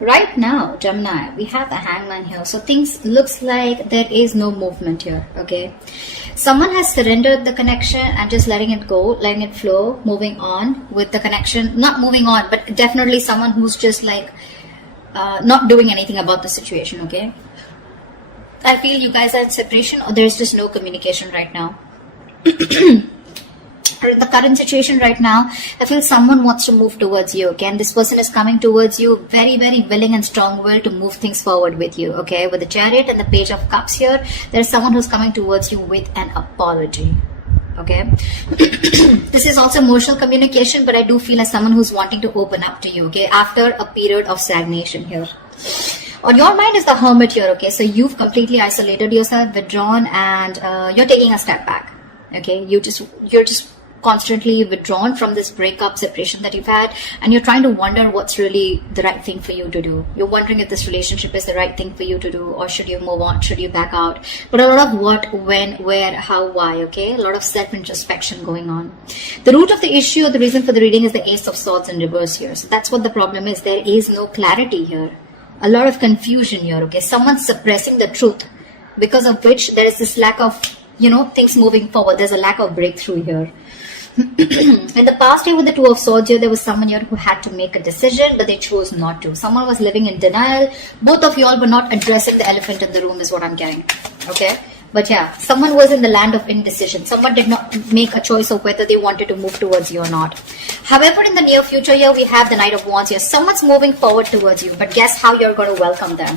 Right now, Gemini, we have the hangman here. So things looks like there is no movement here, okay? Someone has surrendered the connection and just letting it go, letting it flow, moving on with the connection. Not moving on, but definitely someone who's just like not doing anything about the situation, okay? I feel you guys are in separation or there's just no communication right now. The current situation right now, I feel someone wants to move towards you, okay? And this person is coming towards you very, very willing and strong-willed to move things forward with you, okay? With the Chariot and the Page of Cups here, there's someone who's coming towards you with an apology, okay? This is also emotional communication, but I do feel as someone who's wanting to open up to you, okay? After a period of stagnation here. On your mind is the Hermit here, okay? So you've completely isolated yourself, withdrawn, and you're taking a step back, okay? You're just constantly withdrawn from this breakup, separation that you've had, and you're trying to wonder what's really the right thing for you to do. You're wondering if this relationship is the right thing for you to do, or should you move on, should you back out? But a lot of what, when, where, how, why, okay? A lot of self-introspection going on. The root of the issue or the reason for the reading is the Ace of Swords in reverse here. So that's what the problem is. There is no clarity here. A lot of confusion here, okay? Someone's suppressing the truth, because of which there is this lack of, things moving forward. There's a lack of breakthrough here. In the past year with the Two of Swords here, there was someone here who had to make a decision, but they chose not to. Someone was living in denial. Both of you all were not addressing the elephant in the room is what I'm getting. Okay? But yeah, someone was in the land of indecision. Someone did not make a choice of whether they wanted to move towards you or not. However, in the near future here, we have the Knight of Wands here. Someone's moving forward towards you, but guess how you're going to welcome them?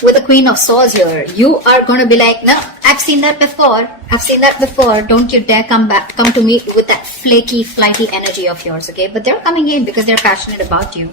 With the Queen of Swords here, you are going to be like, no, I've seen that before. I've seen that before. Don't you dare come to me with that flaky, flighty energy of yours, okay? But they're coming in because they're passionate about you.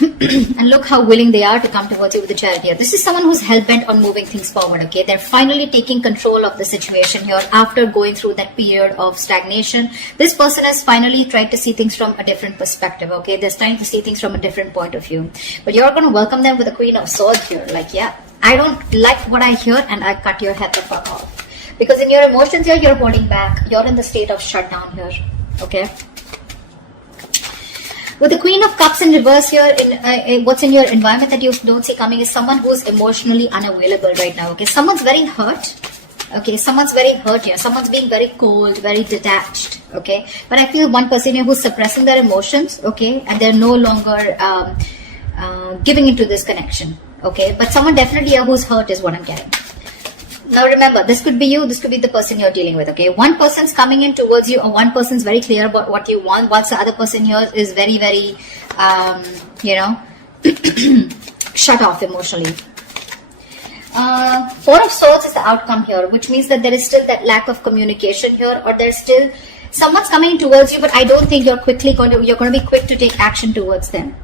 And look how willing they are to come towards you with the Chariot here. This is someone who's hell-bent on moving things forward, okay? They're finally taking control of the situation here after going through that period of stagnation. This person has finally tried to see things from a different perspective, okay? They're trying to see things from a different point of view. But you're going to welcome them with the Queen of Swords here. Like, yeah, I don't like what I hear and I cut your head the fuck off. Because in your emotions here, you're holding back. You're in the state of shutdown here, okay? With the Queen of Cups in reverse here, what's in your environment that you don't see coming is someone who's emotionally unavailable right now, okay? Someone's very hurt, okay? Someone's very hurt here. Someone's being very cold, very detached, okay? But I feel one person here who's suppressing their emotions, okay? And they're no longer giving into this connection, okay? But someone definitely here who's hurt is what I'm getting. Now remember, this could be you, this could be the person you're dealing with, okay? One person's coming in towards you, or one person's very clear about what you want, whilst the other person here is very, very, shut off emotionally. Four of Swords is the outcome here, which means that there is still that lack of communication here, or there's still, someone's coming towards you, but I don't think you're going to be quick to take action towards them.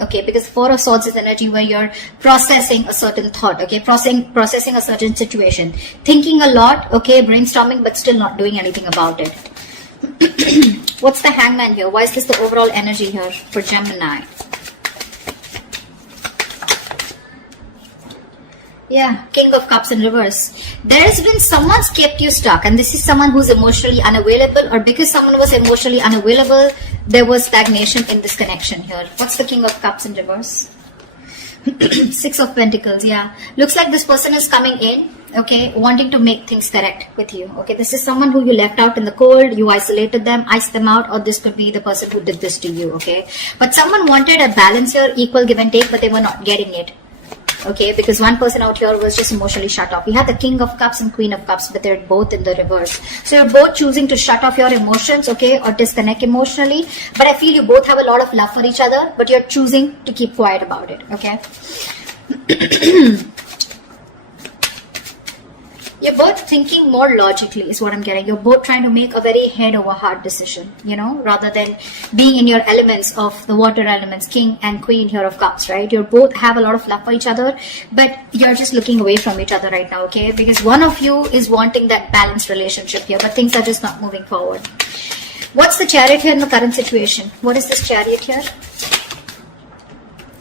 Okay, because Four of Swords is energy where you're processing a certain thought, okay, processing a certain situation, thinking a lot, okay, brainstorming, but still not doing anything about it. What's the Hangman here? Why is this the overall energy here for Gemini? Yeah, King of Cups in reverse. There's been someone's kept you stuck, and this is someone who's emotionally unavailable, or because someone was emotionally unavailable, there was stagnation in this connection here. What's the King of Cups in reverse? Six of Pentacles, yeah. Looks like this person is coming in, okay, wanting to make things correct with you. Okay, this is someone who you left out in the cold, you isolated them, iced them out, or this could be the person who did this to you, okay. But someone wanted a balance here, equal give and take, but they were not getting it. Okay, because one person out here was just emotionally shut off. We have the King of Cups and Queen of Cups, but they're both in the reverse. So you're both choosing to shut off your emotions, okay, or disconnect emotionally. But I feel you both have a lot of love for each other, but you're choosing to keep quiet about it, okay? You're both thinking more logically is what I'm getting. You're both trying to make a very head over heart decision, rather than being in your elements of the water elements, King and Queen here of Cups, right? You both have a lot of love for each other, but you're just looking away from each other right now, okay? Because one of you is wanting that balanced relationship here, but things are just not moving forward. What's the Chariot here in the current situation? What is this Chariot here?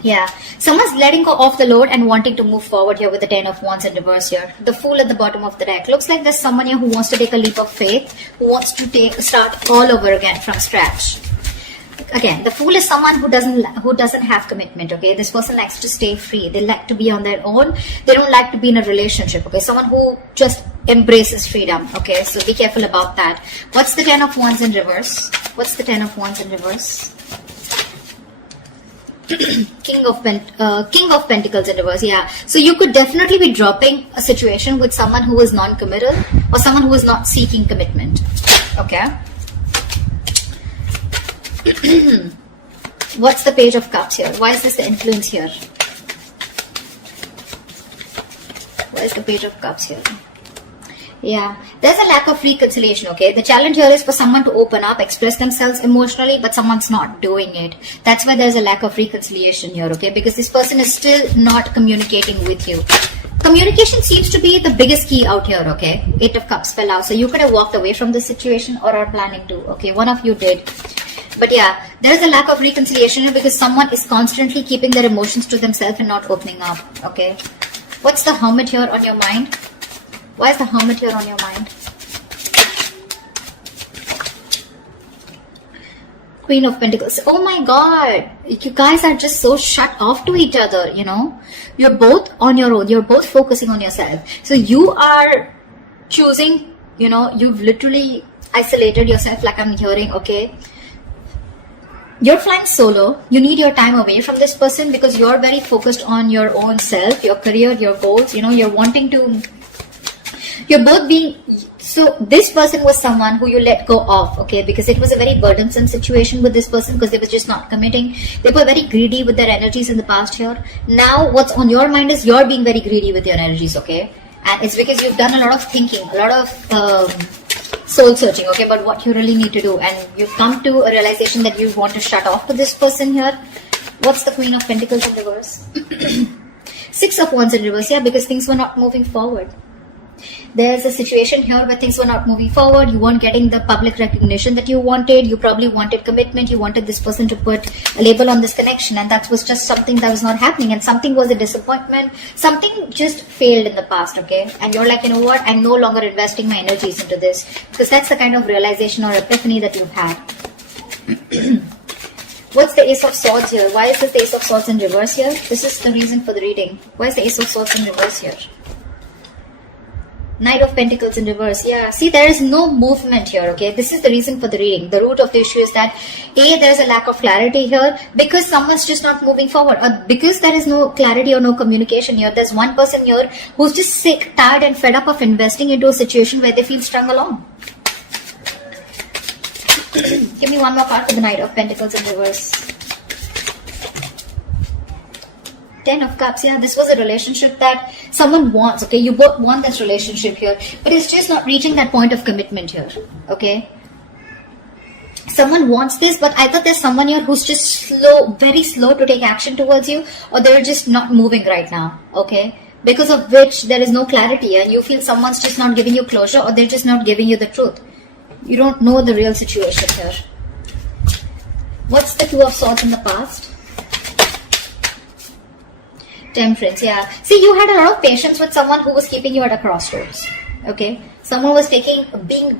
Yeah, someone's letting go of the load and wanting to move forward here with the Ten of Wands in reverse here. The Fool at the bottom of the deck. Looks like there's someone here who wants to take a leap of faith, who wants to start all over again from scratch. Again, the fool is someone who doesn't have commitment. Okay, this person likes to stay free. They like to be on their own. They don't like to be in a relationship. Okay, someone who just embraces freedom. Okay, so be careful about that. What's the 10 of Wands in reverse? What's the 10 of Wands in reverse? King of Pentacles in reverse. Yeah, so you could definitely be dropping a situation with someone who is non-committal or someone who is not seeking commitment. Okay. What's the Page of Cups here? Why is this the influence here? Why is the Page of Cups here? Yeah, there's a lack of reconciliation. Okay, the challenge here is for someone to open up, express themselves emotionally, but someone's not doing it. That's why there's a lack of reconciliation here. Okay, because this person is still not communicating with you. Communication seems to be the biggest key out here. Okay, 8 of Cups fell out, so you could have walked away from this situation or are planning to. Okay, one of you did. But yeah, there is a lack of reconciliation here because someone is constantly keeping their emotions to themselves and not opening up. Okay, what's the Hermit here on your mind? Why is the Hermit here on your mind? Queen of Pentacles. Oh my God, you guys are just so shut off to each other. You know, you're both on your own. You're both focusing on yourself. So you are choosing. You know, you've literally isolated yourself, like I'm hearing. Okay. You're flying solo. You need your time away from this person because you're very focused on your own self, your career, your goals. You know, you're wanting to, you're both being, so this person was someone who you let go of, okay, because it was a very burdensome situation with this person because they were just not committing. They were very greedy with their energies in the past here. Now what's on your mind is you're being very greedy with your energies, okay, and it's because you've done a lot of thinking, a lot of soul searching, okay, but what you really need to do, and you've come to a realization that you want to shut off to this person here. What's the Queen of Pentacles in reverse? 6 of Wands in reverse. Yeah, because things were not moving forward. There's a situation here where things were not moving forward. You weren't getting the public recognition that you wanted. You probably wanted commitment. You wanted this person to put a label on this connection, and that was just something that was not happening, and something was a disappointment. Something just failed in the past, okay? And you're like, you know what? I'm no longer investing my energies into this, because that's the kind of realization or epiphany that you've had. What's the Ace of Swords here? Why is this the Ace of Swords in reverse here? This is the reason for the reading. Why is the Ace of Swords in reverse here? Knight of Pentacles in reverse. Yeah, see, there is no movement here, okay? This is the reason for the reading. The root of the issue is that there's a lack of clarity here because someone's just not moving forward, or because there is no clarity or no communication here. There's one person here who's just sick, tired and fed up of investing into a situation where they feel strung along. Give me one more card for the Knight of Pentacles in reverse. 10 of Cups. Yeah, this was a relationship that someone wants, okay? You both want this relationship here, but it's just not reaching that point of commitment here, okay? Someone wants this, but either there's someone here who's just slow, very slow to take action towards you, or they're just not moving right now, okay? Because of which there is no clarity and you feel someone's just not giving you closure, or they're just not giving you the truth. You don't know the real situation here. What's the Two of Swords in the past? Temperance. Yeah. See, you had a lot of patience with someone who was keeping you at a crossroads. Okay. Someone was being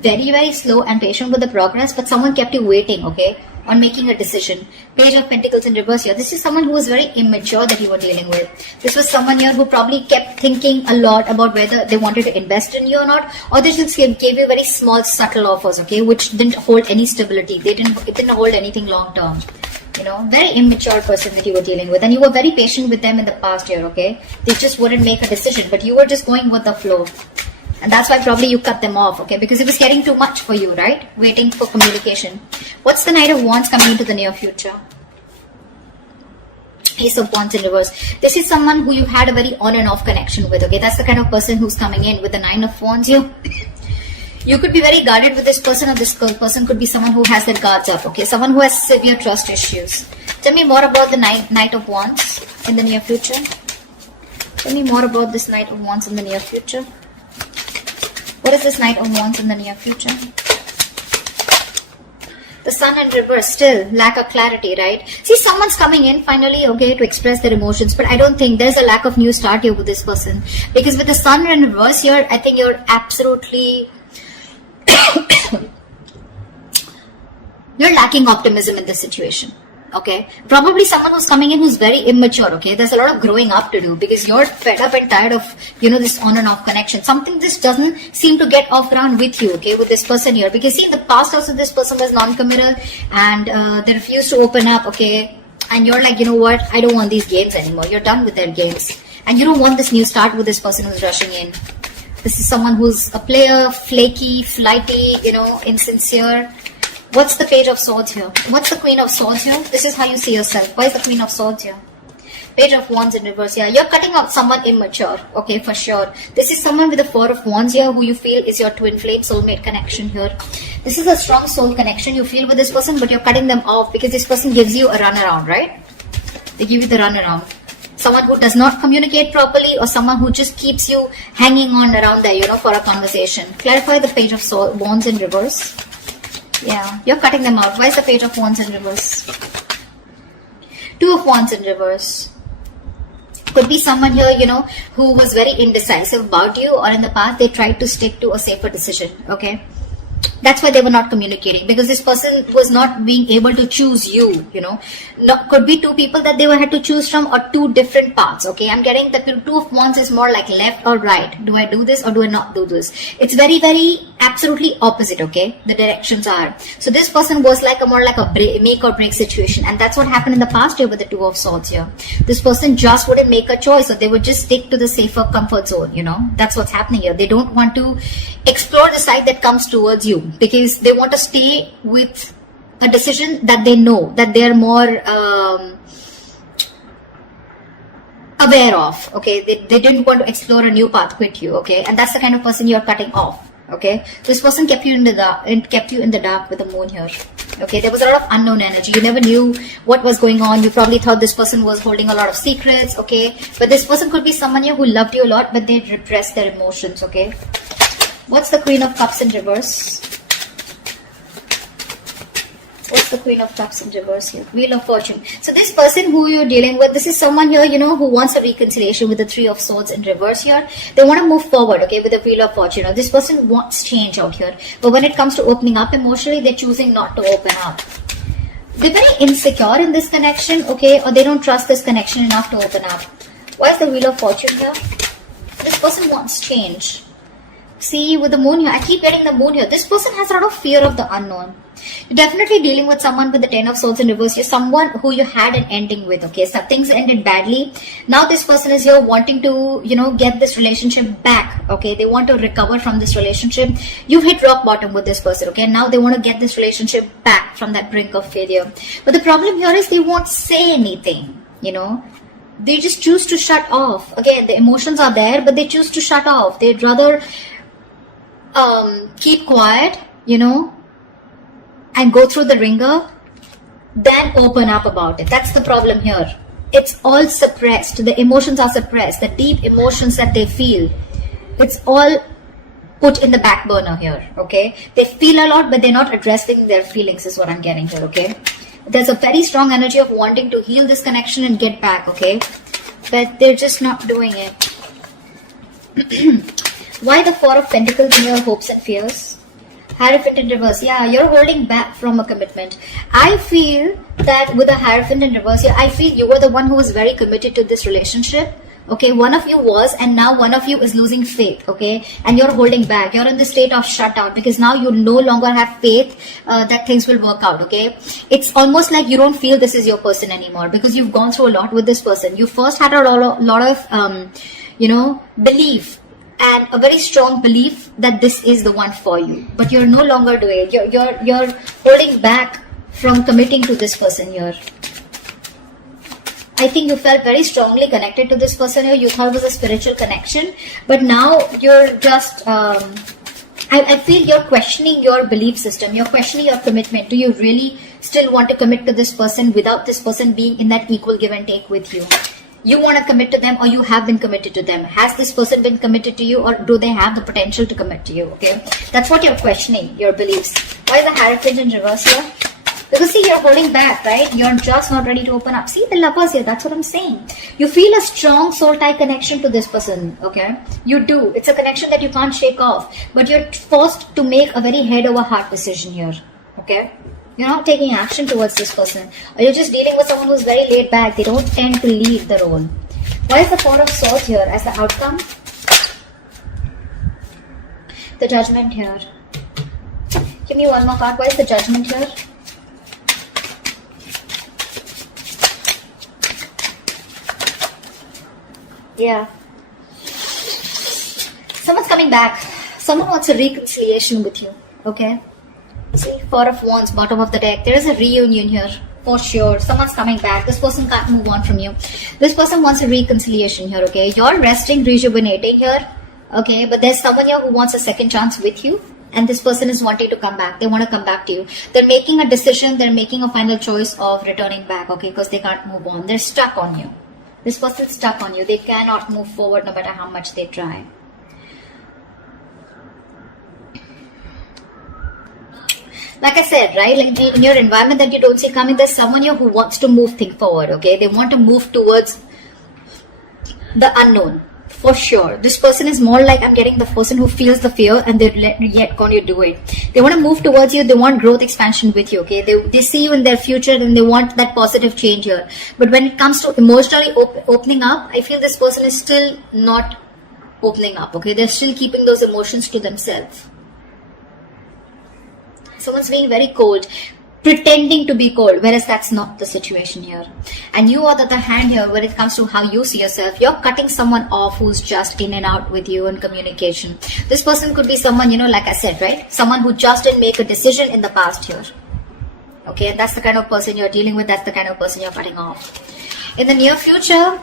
very, very slow and patient with the progress, but someone kept you waiting, okay, on making a decision. Page of Pentacles in reverse here. This is someone who was very immature that you were dealing with. This was someone here who probably kept thinking a lot about whether they wanted to invest in you or not, or they just gave you very small, subtle offers, okay, which didn't hold any stability. It didn't hold anything long term. You know, very immature person that you were dealing with, and you were very patient with them in the past year, okay? They just wouldn't make a decision, but you were just going with the flow. And that's why probably you cut them off, okay? Because it was getting too much for you, right? Waiting for communication. What's the Knight of Wands coming into the near future? Ace of Wands in reverse. This is someone who you had a very on and off connection with, okay? That's the kind of person who's coming in with the 9 of Wands here. You could be very guarded with this person, or this person could be someone who has their guards up, okay? Someone who has severe trust issues. Tell me more about the Knight of Wands in the near future. Tell me more about this Knight of Wands in the near future. What is this Knight of Wands in the near future? The Sun in reverse, still lack of clarity, right? See, someone's coming in finally, okay, to express their emotions, but I don't think there's a lack of new start here with this person. Because with the Sun in reverse here, I think you're absolutely You're lacking optimism in this situation. Okay, probably someone who's coming in who's very immature. Okay, there's a lot of growing up to do because you're fed up and tired of, this on and off connection. Something just doesn't seem to get off ground with you. Okay, with this person here, because see, in the past also this person was non-committal and they refused to open up. Okay, and you're like, you know what, I don't want these games anymore. You're done with their games and you don't want this new start with this person who's rushing in. This is someone who's a player, flaky, flighty, insincere. What's the Page of Swords here? What's the Queen of Swords here? This is how you see yourself. Why is the Queen of Swords here? Page of Wands in reverse. Yeah, you're cutting out someone immature. Okay, for sure. This is someone with the Four of Wands here who you feel is your twin flame soulmate connection here. This is a strong soul connection you feel with this person, but you're cutting them off because this person gives you a runaround, right? They give you the runaround. Someone who does not communicate properly or someone who just keeps you hanging on around there, for a conversation. Clarify the Page of Wands in reverse. Yeah, you're cutting them out. Why is the Page of Wands in reverse? Two of Wands in reverse. Could be someone here, who was very indecisive about you, or in the past they tried to stick to a safer decision. Okay, that's why they were not communicating, because this person was not being able to choose you. Could be two people that they had to choose from, or two different paths. Okay, I'm getting the Two of Wands is more like left or right. Do I do this or do I not do this? It's very, very absolutely opposite. Okay, the directions are. So this person was like more like a make or break situation, and that's what happened in the past year with the Two of Swords here. This person just wouldn't make a choice, or they would just stick to the safer comfort zone. That's what's happening here. They don't want to explore the side that comes towards you, because they want to stay with a decision that they know, that they're more aware of. Okay, they didn't want to explore a new path with you. Okay, and that's the kind of person you're cutting off. Okay, this person kept you in the dark and kept you in the dark with the moon here. Okay, there was a lot of unknown energy. You never knew what was going on. You probably thought this person was holding a lot of secrets. Okay, but this person could be someone here who loved you a lot, but they repressed their emotions. Okay, what's the Queen of Cups in reverse? What's the Queen of Cups in reverse here? Wheel of Fortune. So this person who you're dealing with, this is someone here, who wants a reconciliation with the Three of Swords in reverse here. They want to move forward, okay, with the Wheel of Fortune. This person wants change out here. But when it comes to opening up emotionally, they're choosing not to open up. They're very insecure in this connection, okay, or they don't trust this connection enough to open up. Why is the Wheel of Fortune here? This person wants change. See, with the moon here, I keep getting the moon here. This person has a lot of fear of the unknown. You're definitely dealing with someone with the Ten of Swords in reverse. You're someone who you had an ending with, okay? So things ended badly. Now this person is here wanting to, get this relationship back, okay? They want to recover from this relationship. You've hit rock bottom with this person, okay? Now they want to get this relationship back from that brink of failure. But the problem here is they won't say anything, They just choose to shut off. Again, the emotions are there, but they choose to shut off. They'd rather keep quiet, and go through the ringer, then open up about it. That's the problem here. It's all suppressed. The emotions are suppressed. The deep emotions that they feel, it's all put in the back burner here, okay? They feel a lot, but they're not addressing their feelings is what I'm getting here, okay? There's a very strong energy of wanting to heal this connection and get back, okay? But they're just not doing it. Why the Four of Pentacles in your hopes and fears? Hierophant in reverse. Yeah, you're holding back from a commitment. I feel that with the Hierophant in reverse, yeah, I feel you were the one who was very committed to this relationship. Okay, one of you was, and now one of you is losing faith, okay? And you're holding back. You're in the state of shutdown because now you no longer have faith that things will work out, okay? It's almost like you don't feel this is your person anymore because you've gone through a lot with this person. You first had a lot of, belief, and a very strong belief that this is the one for you, but you're no longer doing it. You're holding back from committing to this person here. I think you felt very strongly connected to this person here. You thought it was a spiritual connection, but now you're just I feel you're questioning your belief system. You're questioning your commitment. Do you really still want to commit to this person without this person being in that equal give and take with you? You want to commit to them, or you have been committed to them? Has this person been committed to you, or do they have the potential to commit to you? Okay, that's what you're questioning, your beliefs. Why is the Hierophant in reverse here? Because see, you're holding back, right? You're just not ready to open up. See, the Lovers here, that's what I'm saying. You feel a strong soul tie connection to this person, okay? You do. It's a connection that you can't shake off. But you're forced to make a very head over heart decision here, okay? You're not taking action towards this person. Or you're just dealing with someone who's very laid back. They don't tend to lead the role. Why is the Four of Swords here as the outcome? The Judgment here. Give me one more card. Why is the Judgment here? Yeah. Someone's coming back. Someone wants a reconciliation with you. Okay? See, Four of Wands, bottom of the deck. There is a reunion here. For sure. Someone's coming back. This person can't move on from you. This person wants a reconciliation here. Okay? You're resting, rejuvenating here. Okay? But there's someone here who wants a second chance with you. And this person is wanting to come back. They want to come back to you. They're making a decision. They're making a final choice of returning back. Okay? Because they can't move on. They're stuck on you. This person's stuck on you. They cannot move forward no matter how much they try. Like I said, right, like in your environment that you don't see coming, there's someone here who wants to move things forward, okay? They want to move towards the unknown, for sure. This person is more like, I'm getting the person who feels the fear and they're yet going to do it. They want to move towards you. They want growth, expansion with you, okay? They see you in their future and they want that positive change here. But when it comes to emotionally opening up, I feel this person is still not opening up, okay? They're still keeping those emotions to themselves. Someone's being very cold, pretending to be cold, whereas that's not the situation here. And you, on the other hand here, when it comes to how you see yourself, you're cutting someone off who's just in and out with you in communication. This person could be someone, you know, like I said, right? Someone who just didn't make a decision in the past here. Okay, and that's the kind of person you're dealing with. That's the kind of person you're cutting off. In the near future,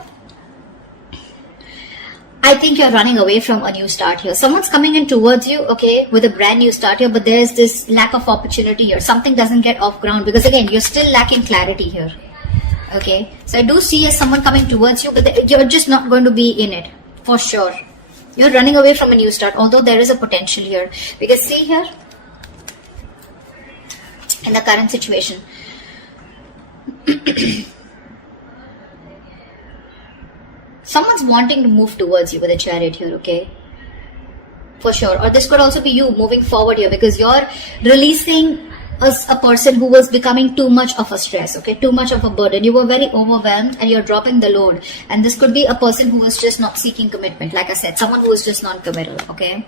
I think you're running away from a new start here. Someone's coming in towards you, okay, with a brand new start here, but there's this lack of opportunity here. Something doesn't get off ground because, again, you're still lacking clarity here, okay? So I do see someone coming towards you, but you're just not going to be in it, for sure. You're running away from a new start, although there is a potential here. Because see here, in the current situation, someone's wanting to move towards you with a Chariot here, okay? For sure. Or this could also be you moving forward here because you're releasing a person who was becoming too much of a stress, okay? Too much of a burden. You were very overwhelmed and you're dropping the load. And this could be a person who was just not seeking commitment. Like I said, someone who is just non-committal, okay?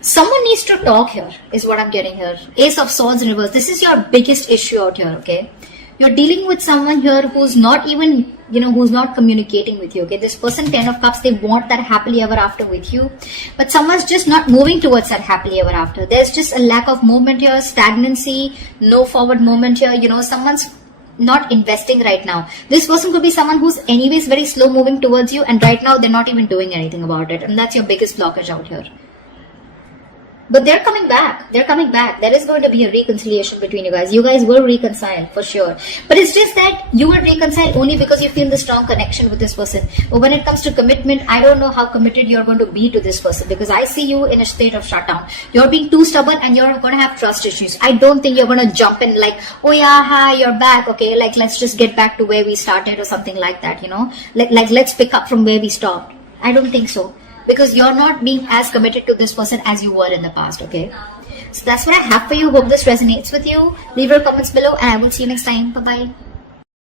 Someone needs to talk here, is what I'm getting here. Ace of Swords in reverse. This is your biggest issue out here, okay? You're dealing with someone here who's not even, you know, who's not communicating with you, okay? This person, 10 of Cups, they want that happily ever after with you. But someone's just not moving towards that happily ever after. There's just a lack of movement here, stagnancy, no forward movement here. You know, someone's not investing right now. This person could be someone who's anyways very slow moving towards you, and right now they're not even doing anything about it. And that's your biggest blockage out here. But they're coming back. They're coming back. There is going to be a reconciliation between you guys. You guys will reconcile for sure. But it's just that you will reconcile only because you feel the strong connection with this person. But when it comes to commitment, I don't know how committed you're going to be to this person because I see you in a state of shutdown. You're being too stubborn and you're going to have trust issues. I don't think you're going to jump in like, oh yeah, hi, you're back. Okay, like let's just get back to where we started or something like that, you know. Like let's pick up from where we stopped. I don't think so. Because you're not being as committed to this person as you were in the past, okay? So that's what I have for you. Hope this resonates with you. Leave your comments below and I will see you next time. Bye-bye.